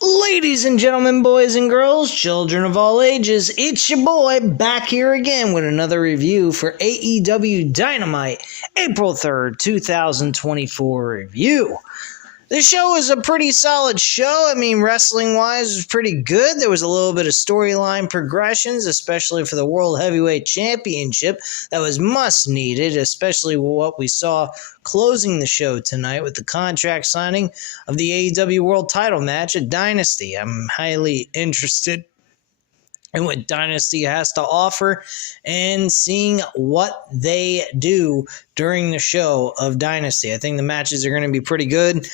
Ladies and gentlemen, boys and girls, children of all ages, it's your boy back here again with another review for AEW Dynamite, April 3rd, 2024 review. This show is a pretty solid show. I mean, wrestling-wise, it was pretty good. There was a little bit of storyline progressions, especially for the World Heavyweight Championship. That was much needed, especially what we saw closing the show tonight with the contract signing of the AEW World Title match at Dynasty. I'm highly interested and what Dynasty has to offer, and seeing what they do during the show of Dynasty. I think the matches are going to be pretty good.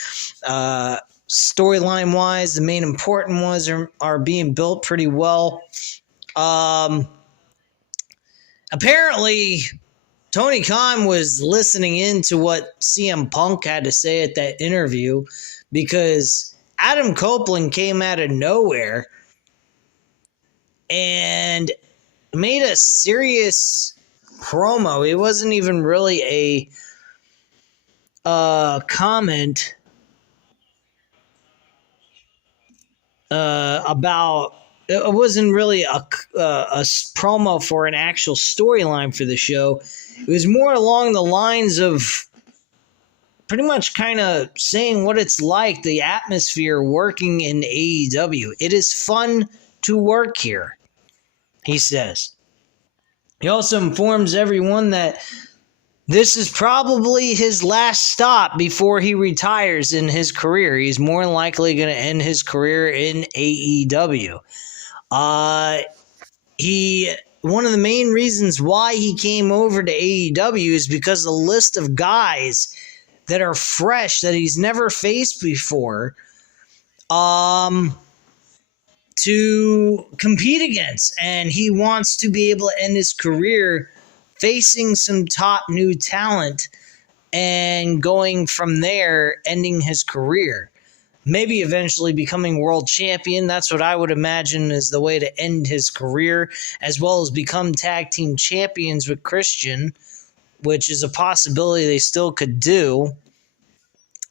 Storyline-wise, the main important ones are being built pretty well. Apparently, Tony Khan was listening in to what CM Punk had to say at that interview, because Adam Copeland came out of nowhere and made a serious promo. It wasn't even really a comment about. It wasn't really a promo for an actual storyline for the show. It was more along the lines of pretty much kind of saying what it's like, the atmosphere working in AEW. It is fun to work here, he says. He also informs everyone that this is probably his last stop before he retires in his career. He's more than likely going to end his career in AEW. One of the main reasons why he came over to AEW is because the list of guys that are fresh that he's never faced before, to compete against, and he wants to be able to end his career facing some top new talent and going from there, ending his career. Maybe eventually becoming world champion. That's what I would imagine is the way to end his career, as well as become tag team champions with Christian, which is a possibility they still could do.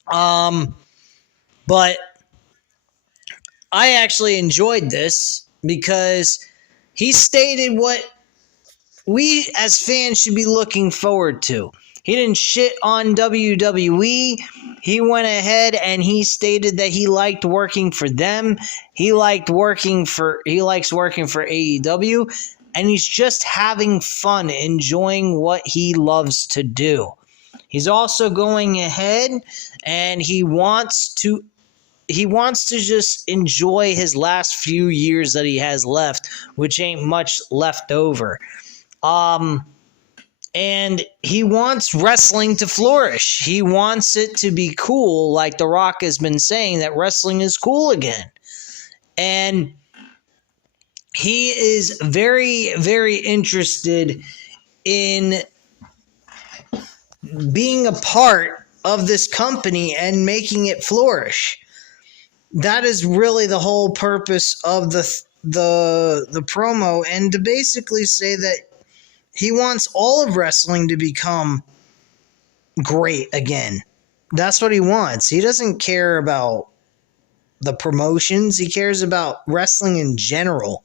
But I actually enjoyed this because he stated what we as fans should be looking forward to. He didn't shit on WWE. He went ahead and he stated that he liked working for them. He likes working for AEW, and he's just having fun, enjoying what he loves to do. He's also going ahead and he wants to just enjoy his last few years that he has left, which ain't much left over. And he wants wrestling to flourish. He wants it to be cool, like The Rock has been saying, that wrestling is cool again. And he is very, very interested in being a part of this company and making it flourish. That is really the whole purpose of the promo, and to basically say that he wants all of wrestling to become great again. That's what he wants. He doesn't care about the promotions. He cares about wrestling in general.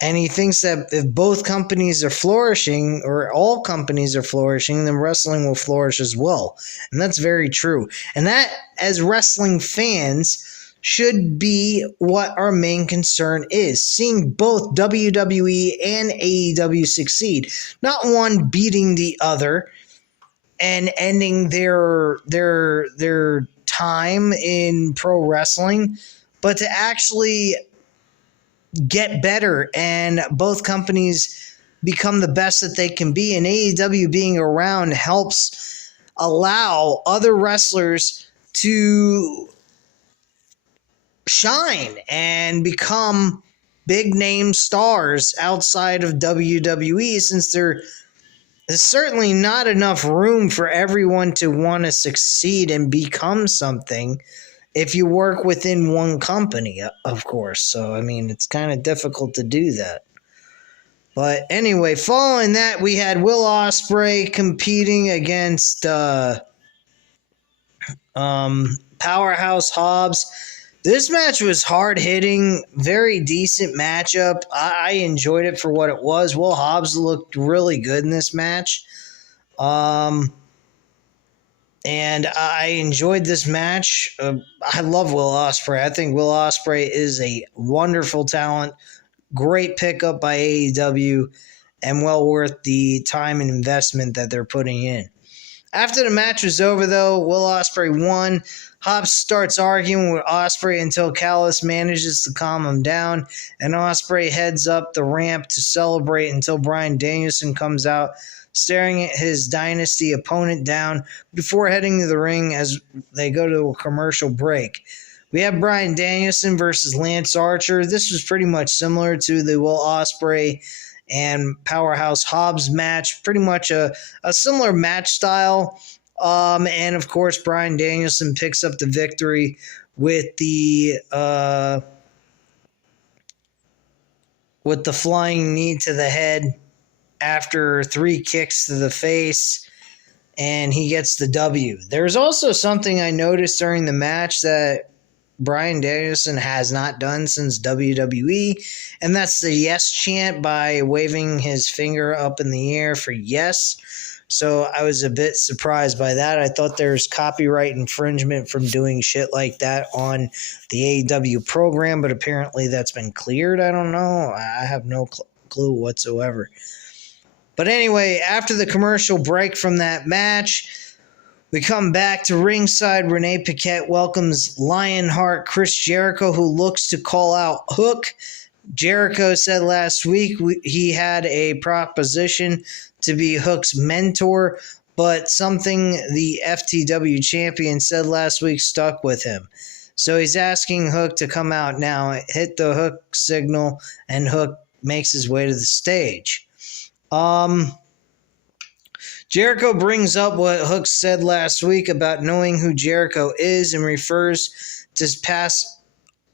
And he thinks that if both companies are flourishing, or all companies are flourishing, then wrestling will flourish as well. And that's very true. And that, as wrestling fans, should be what our main concern is, seeing both WWE and AEW succeed. Not one beating the other and ending their time in pro wrestling, but to actually get better and both companies become the best that they can be. And AEW being around helps allow other wrestlers to shine and become big name stars outside of WWE, since there is certainly not enough room for everyone to want to succeed and become something if you work within one company, of course. So, I mean, it's kind of difficult to do that. But anyway, following that, we had Will Ospreay competing against Powerhouse Hobbs. This match was hard hitting, very decent matchup. I enjoyed it for what it was. Will Hobbs looked really good in this match. And I enjoyed this match. I love Will Ospreay. I think Will Ospreay is a wonderful talent. Great pickup by AEW and well worth the time and investment that they're putting in. After the match was over, though, Will Ospreay won. Hobbs starts arguing with Ospreay until Callis manages to calm him down, and Ospreay heads up the ramp to celebrate until Bryan Danielson comes out, staring at his Dynasty opponent down before heading to the ring as they go to a commercial break. We have Bryan Danielson versus Lance Archer. This was pretty much similar to the Will Ospreay and Powerhouse Hobbs match, pretty much a similar match style. And of course, Bryan Danielson picks up the victory with the flying knee to the head after 3 kicks to the face, and he gets the W. There's also something I noticed during the match that Bryan Danielson has not done since WWE, and that's the yes chant by waving his finger up in the air for yes. So I was a bit surprised by that. I thought there's copyright infringement from doing shit like that on the AEW program, but apparently that's been cleared. I don't know. I have no clue whatsoever. But anyway, after the commercial break from that match, we come back to ringside. Renee Paquette welcomes Lionheart Chris Jericho, who looks to call out Hook. Jericho said last week he had a proposition to be Hook's mentor, but something the FTW champion said last week stuck with him. So he's asking Hook to come out now, hit the Hook signal, and Hook makes his way to the stage. Jericho brings up what Hook said last week about knowing who Jericho is and refers to past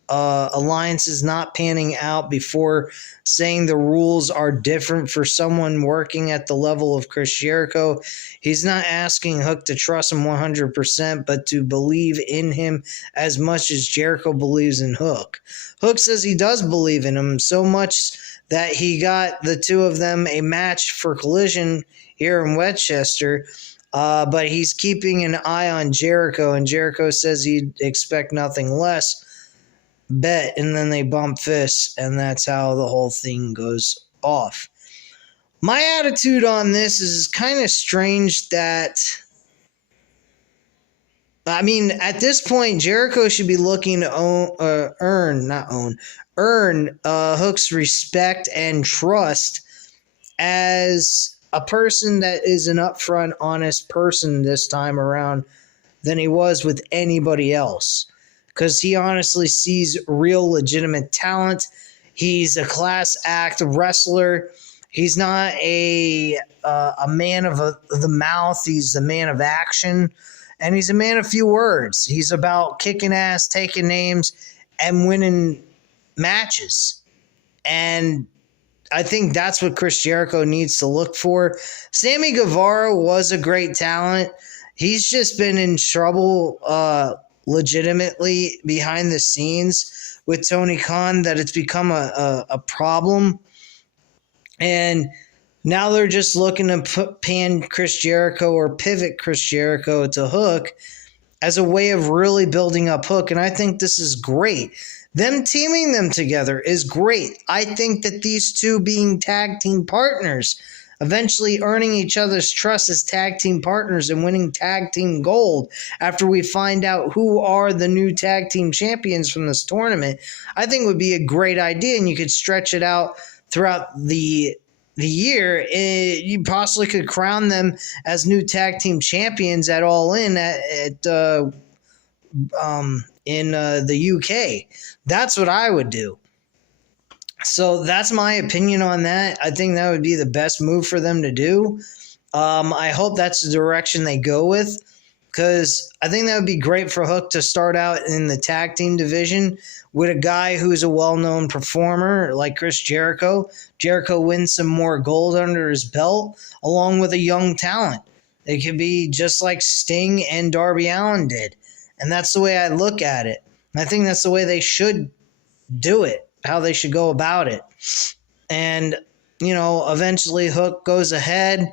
alliances not panning out before saying the rules are different for someone working at the level of Chris Jericho. He's not asking Hook to trust him 100%, but to believe in him as much as Jericho believes in Hook. Hook says he does believe in him so much that he got the two of them a match for Collision here in Westchester, but he's keeping an eye on Jericho, and Jericho says he'd expect nothing less. Bet, and then they bump fists, and that's how the whole thing goes off. My attitude on this is kind of strange that, I mean, at this point, Jericho should be looking to earn Hook's respect and trust as a person that is an upfront, honest person this time around than he was with anybody else. Because he honestly sees real legitimate talent. He's a class act wrestler. He's not a man of the mouth. He's a man of action. And he's a man of few words. He's about kicking ass, taking names, and winning matches. And I think that's what Chris Jericho needs to look for. Sammy Guevara was a great talent. He's just been in trouble legitimately behind the scenes with Tony Khan, that it's become a problem. And now they're just looking to pan Chris Jericho or pivot Chris Jericho to Hook as a way of really building up Hook. And I think this is great. Them teaming them together is great. I think that these two being tag team partners, eventually earning each other's trust as tag team partners and winning tag team gold after we find out who are the new tag team champions from this tournament, I think would be a great idea, and you could stretch it out throughout the year. You possibly could crown them as new tag team champions at All In in the UK. That's what I would do. So that's my opinion on that. I think that would be the best move for them to do. I hope that's the direction they go with, because I think that would be great for Hook to start out in the tag team division with a guy who's a well-known performer like Chris Jericho. Jericho wins some more gold under his belt along with a young talent. It could be just like Sting and Darby Allin did. And that's the way I look at it. I think that's the way they should do it, how they should go about it. And, eventually Hook goes ahead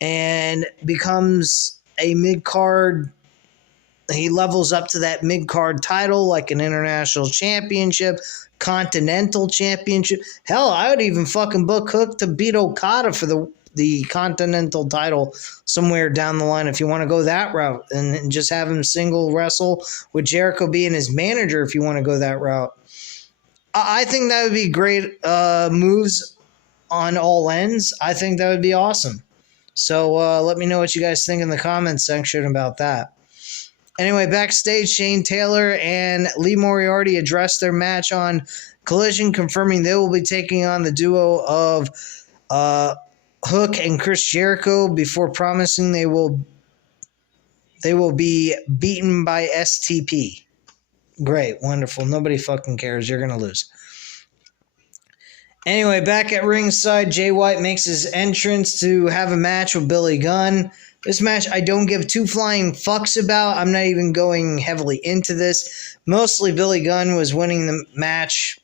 and becomes a mid-card. He levels up to that mid-card title, like an international championship, continental championship. Hell, I would even fucking book Hook to beat Okada for the continental title somewhere down the line if you want to go that route, and just have him single wrestle with Jericho being his manager if you want to go that route. I think that would be great moves on all ends. I think that would be awesome. So let me know what you guys think in the comments section about that. Anyway, backstage, Shane Taylor and Lee Moriarty addressed their match on Collision, confirming they will be taking on the duo of Hook and Chris Jericho before promising they will be beaten by STP. Great, wonderful. Nobody fucking cares. You're going to lose. Anyway, back at ringside, Jay White makes his entrance to have a match with Billy Gunn. This match I don't give two flying fucks about. I'm not even going heavily into this. Mostly Billy Gunn was winning the match,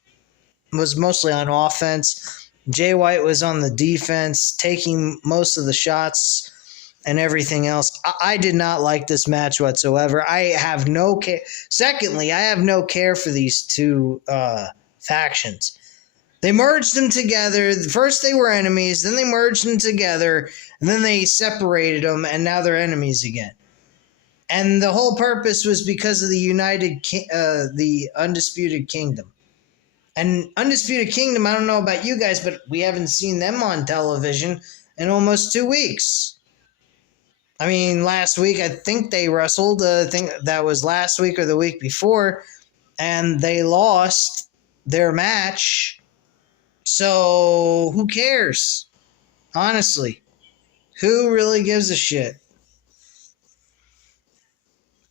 was mostly on offense. Jay White was on the defense, taking most of the shots and everything else. I did not like this match whatsoever. I have no care. Secondly, I have no care for these two factions. They merged them together. First they were enemies, then they merged them together, and then they separated them, and now they're enemies again. And the whole purpose was because of the Undisputed Kingdom. And Undisputed Kingdom, I don't know about you guys, but we haven't seen them on television in almost 2 weeks. I mean, last week I think they wrestled. I think that was last week or the week before, and they lost their match. So who cares? Honestly, who really gives a shit?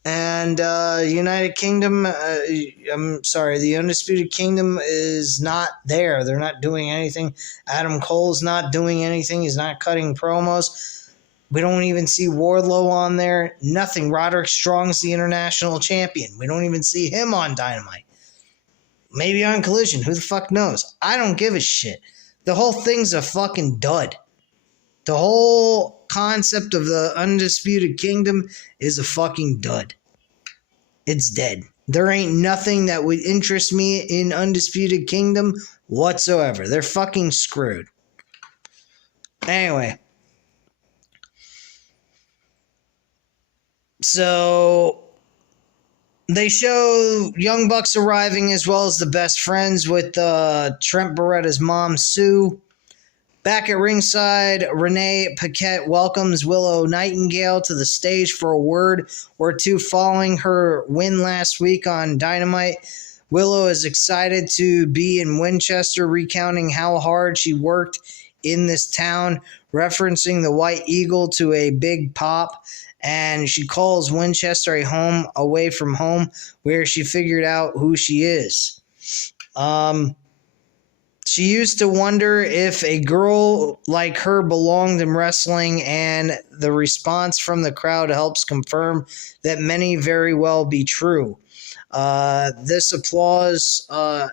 And United Kingdom, the Undisputed Kingdom is not there. They're not doing anything. Adam Cole's not doing anything. He's not cutting promos. We don't even see Wardlow on there. Nothing. Roderick Strong's the international champion. We don't even see him on Dynamite. Maybe on Collision. Who the fuck knows? I don't give a shit. The whole thing's a fucking dud. The whole concept of the Undisputed Kingdom is a fucking dud. It's dead. There ain't nothing that would interest me in Undisputed Kingdom whatsoever. They're fucking screwed. Anyway. So they show Young Bucks arriving as well as the Best Friends with Trent Beretta's mom, Sue. Back at ringside, Renee Paquette welcomes Willow Nightingale to the stage for a word or two following her win last week on Dynamite. Willow is excited to be in Winchester, recounting how hard she worked in this town, referencing the White Eagle to a big pop. And she calls Winchester a home away from home where she figured out who she is. She used to wonder if a girl like her belonged in wrestling, and the response from the crowd helps confirm that many very well be true. This applause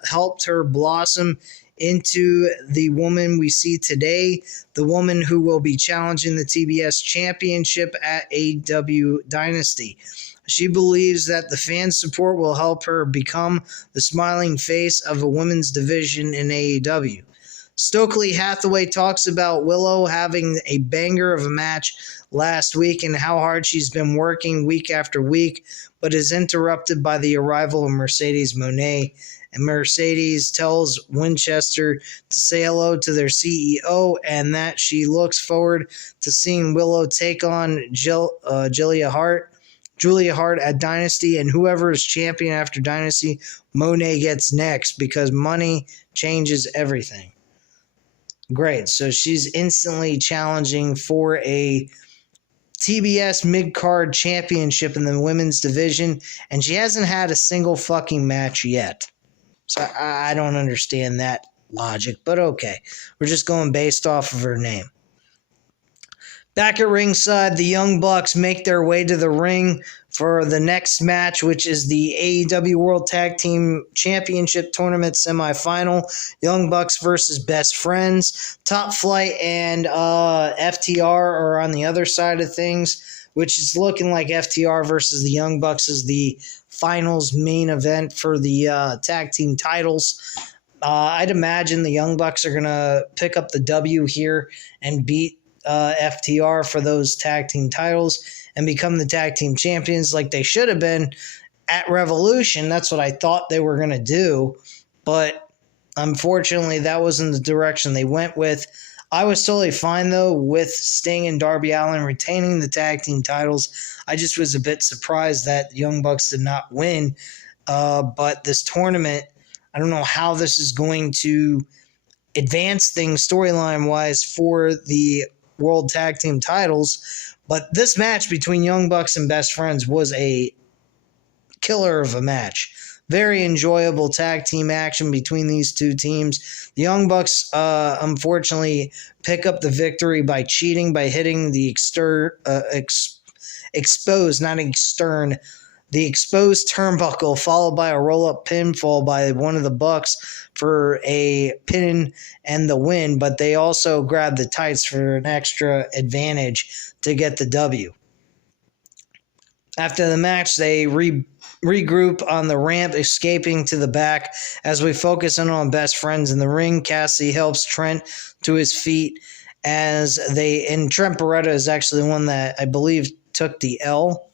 helped her blossom into the woman we see today, the woman who will be challenging the TBS championship at AEW Dynasty. She believes that the fan support will help her become the smiling face of a women's division in AEW. Stokely Hathaway talks about Willow having a banger of a match last week and how hard she's been working week after week, but is interrupted by the arrival of Mercedes Moné. And Mercedes tells Winchester to say hello to their CEO and that she looks forward to seeing Willow take on Julia Hart at Dynasty, and whoever is champion after Dynasty, Moné gets next because money changes everything. Great. So she's instantly challenging for a TBS mid-card championship in the women's division, and she hasn't had a single fucking match yet. So I don't understand that logic, but okay. We're just going based off of her name. Back at ringside, the Young Bucks make their way to the ring for the next match, which is the AEW World Tag Team Championship Tournament semifinal. Young Bucks versus Best Friends. Top Flight and FTR are on the other side of things, which is looking like FTR versus the Young Bucks is the finals main event for the tag team titles. I'd imagine the Young Bucks are going to pick up the W here and beat FTR for those tag team titles and become the tag team champions like they should have been at Revolution. That's what I thought they were going to do, but unfortunately that wasn't the direction they went with. I was totally fine, though, with Sting and Darby Allin retaining the tag team titles. I just was a bit surprised that the Young Bucks did not win, but this tournament, I don't know how this is going to advance things storyline-wise for the World Tag Team titles, but this match between Young Bucks and Best Friends was a killer of a match. Very enjoyable tag team action between these two teams. The Young Bucks, unfortunately, pick up the victory by cheating, by hitting the the exposed turnbuckle, followed by a roll-up pinfall by one of the Bucks for a pin and the win, but they also grabbed the tights for an extra advantage to get the W. After the match, they regroup on the ramp, escaping to the back. As we focus in on Best Friends in the ring, Cassie helps Trent to his feet and Trent Beretta is actually the one that I believe took the L.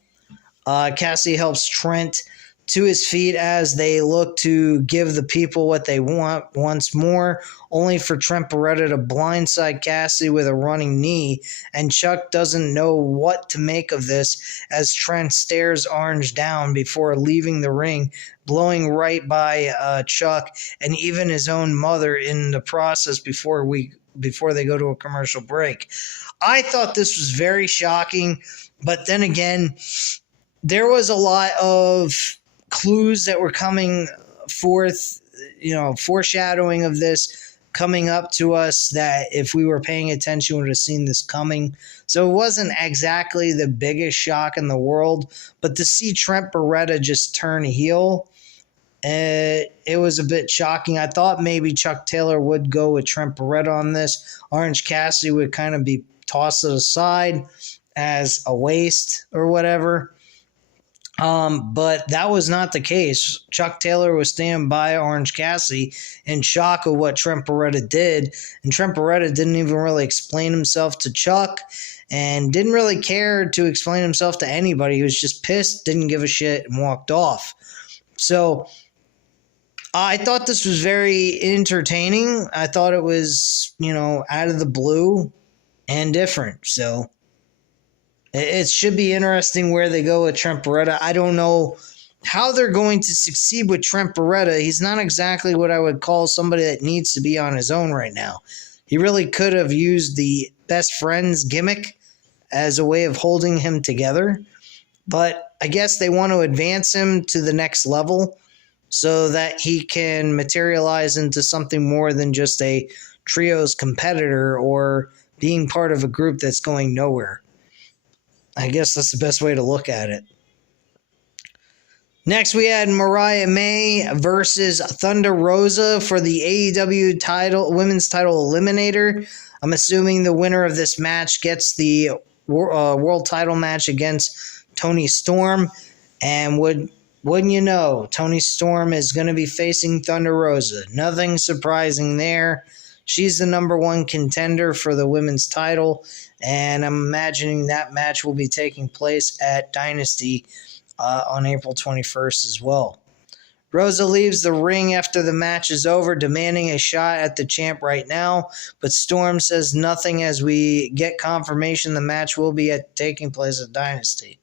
Cassie helps Trent to his feet as they look to give the people what they want once more, only for Trent Beretta to blindside Cassie with a running knee, and Chuck doesn't know what to make of this as Trent stares Orange down before leaving the ring, blowing right by Chuck and even his own mother in the process before they go to a commercial break. I thought this was very shocking, but then again, there was a lot of clues that were coming forth, foreshadowing of this coming up to us that if we were paying attention, we would have seen this coming. So it wasn't exactly the biggest shock in the world, but to see Trent Beretta just turn heel, it was a bit shocking. I thought maybe Chuck Taylor would go with Trent Beretta on this. Orange Cassidy would kind of be tossed aside as a waste or whatever. But that was not the case. Chuck Taylor was standing by Orange Cassidy in shock of what Trent Beretta did. And Trent Beretta didn't even really explain himself to Chuck and didn't really care to explain himself to anybody. He was just pissed, didn't give a shit, and walked off. So I thought this was very entertaining. I thought it was, out of the blue and different. So it should be interesting where they go with Trent Beretta. I don't know how they're going to succeed with Trent Beretta. He's not exactly what I would call somebody that needs to be on his own right now. He really could have used the Best Friends gimmick as a way of holding him together. But I guess they want to advance him to the next level so that he can materialize into something more than just a trios competitor or being part of a group that's going nowhere. I guess that's the best way to look at it. Next, we had Mariah May versus Thunder Rosa for the AEW title, women's title eliminator. I'm assuming the winner of this match gets the world title match against Toni Storm. And wouldn't you know, Toni Storm is going to be facing Thunder Rosa. Nothing surprising there. She's the number one contender for the women's title, and I'm imagining that match will be taking place at Dynasty on April 21st as well. Rosa leaves the ring after the match is over, demanding a shot at the champ right now, but Storm says nothing as we get confirmation the match will be taking place at Dynasty.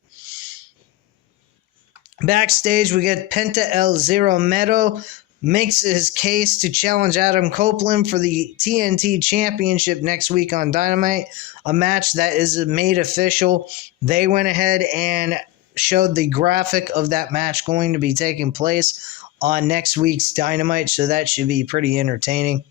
Backstage, we get Penta El Zero Miedo makes his case to challenge Adam Copeland for the TNT Championship next week on Dynamite, a match that is made official. They went ahead and showed the graphic of that match going to be taking place on next week's Dynamite, so that should be pretty entertaining.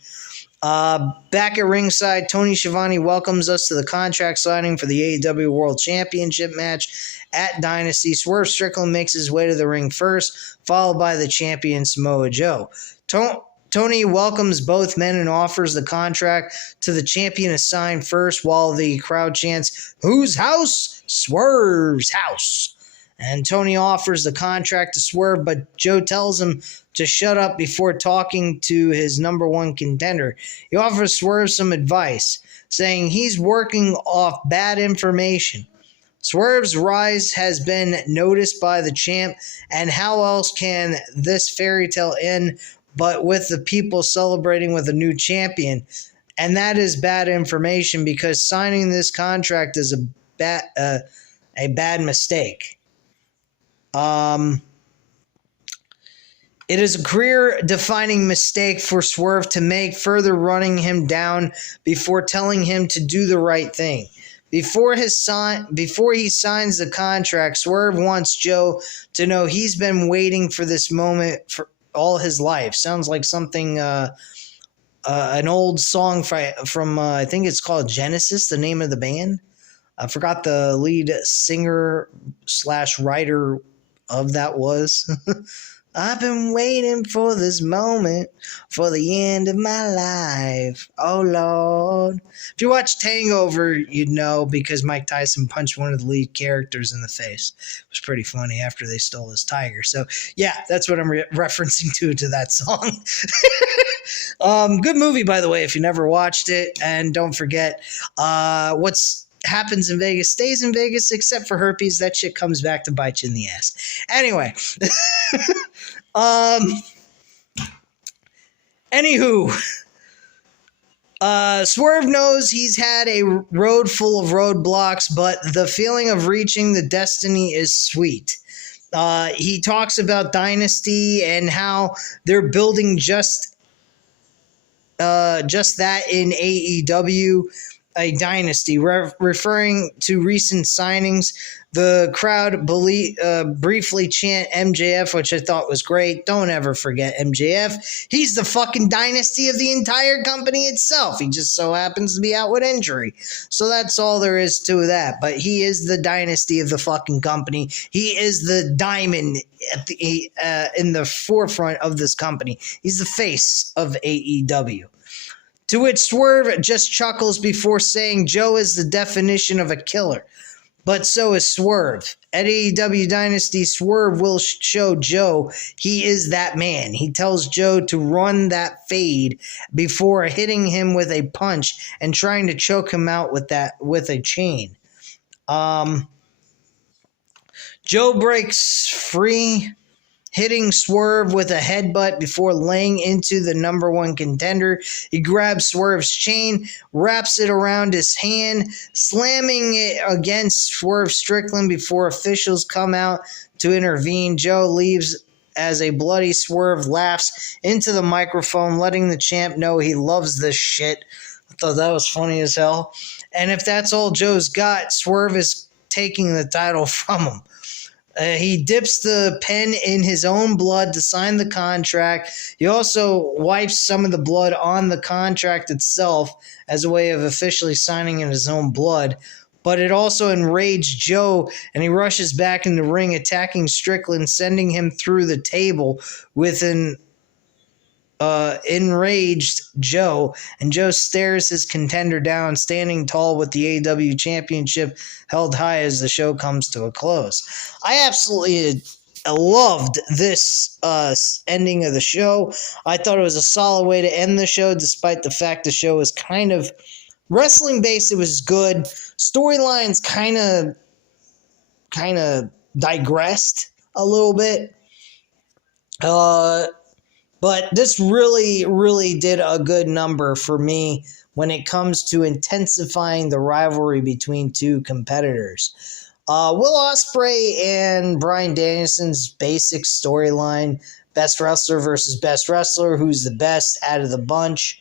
Back at ringside, Tony Schiavone welcomes us to the contract signing for the AEW World Championship match at Dynasty. Swerve Strickland makes his way to the ring first, followed by the champion Samoa Joe. Tony welcomes both men and offers the contract to the champion assigned first, while the crowd chants, "Whose house? Swerve's house." And Tony offers the contract to Swerve, but Joe tells him to shut up before talking to his number one contender. He offers Swerve some advice, saying he's working off bad information. Swerve's rise has been noticed by the champ, and how else can this fairy tale end but with the people celebrating with a new champion? And that is bad information, because signing this contract is a bad mistake. It is a career-defining mistake for Swerve to make, further running him down before telling him to do the right thing. Before he signs the contract, Swerve wants Joe to know he's been waiting for this moment for all his life. Sounds like something, an old song from I think it's called Genesis, the name of the band. I forgot the lead singer / writer of that was. I've been waiting for this moment for the end of my life. Oh, Lord. If you watch Hangover, you'd know, because Mike Tyson punched one of the lead characters in the face. It was pretty funny after they stole his tiger. So, yeah, that's what I'm referencing to that song. Good movie, by the way, if you never watched it. And don't forget, what's happens in Vegas stays in Vegas, except for herpes. That shit comes back to bite you in the ass. Anyway. Anywho, Swerve knows he's had a road full of roadblocks, but the feeling of reaching the destiny is sweet. He talks about Dynasty and how they're building just that in AEW, a dynasty, referring to recent signings. The crowd briefly chant MJF, which I thought was great. Don't ever forget MJF. He's the fucking dynasty of the entire company itself. He just so happens to be out with injury. So that's all there is to that. But he is the dynasty of the fucking company. He is the diamond at in the forefront of this company. He's the face of AEW. To which Swerve just chuckles before saying Joe is the definition of a killer. But so is Swerve. At AEW Dynasty, Swerve will show Joe he is that man. He tells Joe to run that fade before hitting him with a punch and trying to choke him out with a chain. Joe breaks free, hitting Swerve with a headbutt before laying into the number one contender. He grabs Swerve's chain, wraps it around his hand, slamming it against Swerve Strickland before officials come out to intervene. Joe leaves as a bloody Swerve laughs into the microphone, letting the champ know he loves this shit. I thought that was funny as hell. And if that's all Joe's got, Swerve is taking the title from him. He dips the pen in his own blood to sign the contract. He also wipes some of the blood on the contract itself as a way of officially signing in his own blood. But it also enraged Joe, and he rushes back in the ring, attacking Strickland, sending him through the table with an enraged Joe, and Joe stares his contender down, standing tall with the AEW Championship held high as the show comes to a close. I absolutely loved this ending of the show. I thought it was a solid way to end the show, despite the fact the show was kind of wrestling based. It was good. Storylines kind of digressed a little bit. But this really, really did a good number for me when it comes to intensifying the rivalry between two competitors. Will Ospreay and Bryan Danielson's basic storyline, best wrestler versus best wrestler, who's the best out of the bunch.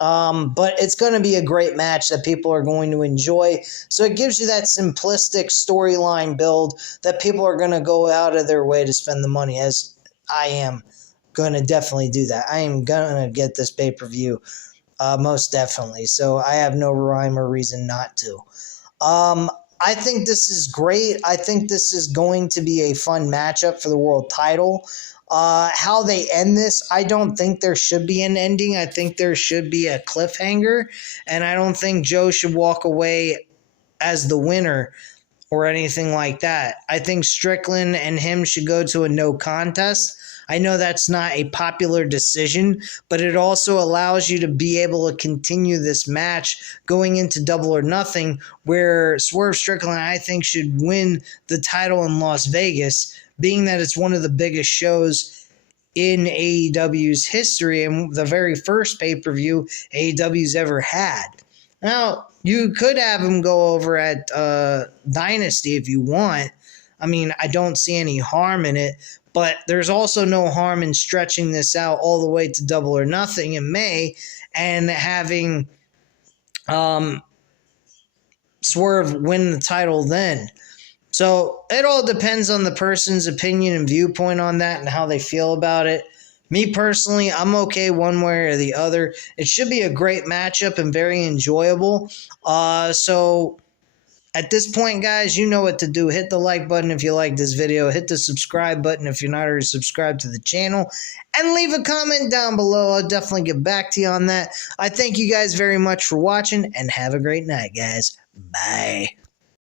But it's going to be a great match that people are going to enjoy. So it gives you that simplistic storyline build that people are going to go out of their way to spend the money, as I am going to definitely do that. I am going to get this pay-per-view. most definitely. So I have no rhyme or reason not to. I think this is great. I think this is going to be a fun matchup for the world title. How they end this, I don't think there should be an ending. I think there should be a cliffhanger, and I don't think Joe should walk away as the winner or anything like that. I think Strickland and him should go to a no contest. I know that's not a popular decision, but it also allows you to be able to continue this match going into Double or Nothing, where Swerve Strickland, I think, should win the title in Las Vegas, being that it's one of the biggest shows in AEW's history and the very first pay-per-view AEW's ever had. Now, you could have him go over at Dynasty if you want. I mean, I don't see any harm in it, but there's also no harm in stretching this out all the way to Double or Nothing in May and having Swerve win the title then. So it all depends on the person's opinion and viewpoint on that and how they feel about it. Me personally, I'm okay one way or the other. It should be a great matchup and very enjoyable. So at this point, guys, you know what to do. Hit the like button if you like this video. Hit the subscribe button if you're not already subscribed to the channel. And leave a comment down below. I'll definitely get back to you on that. I thank you guys very much for watching, and have a great night, guys. Bye.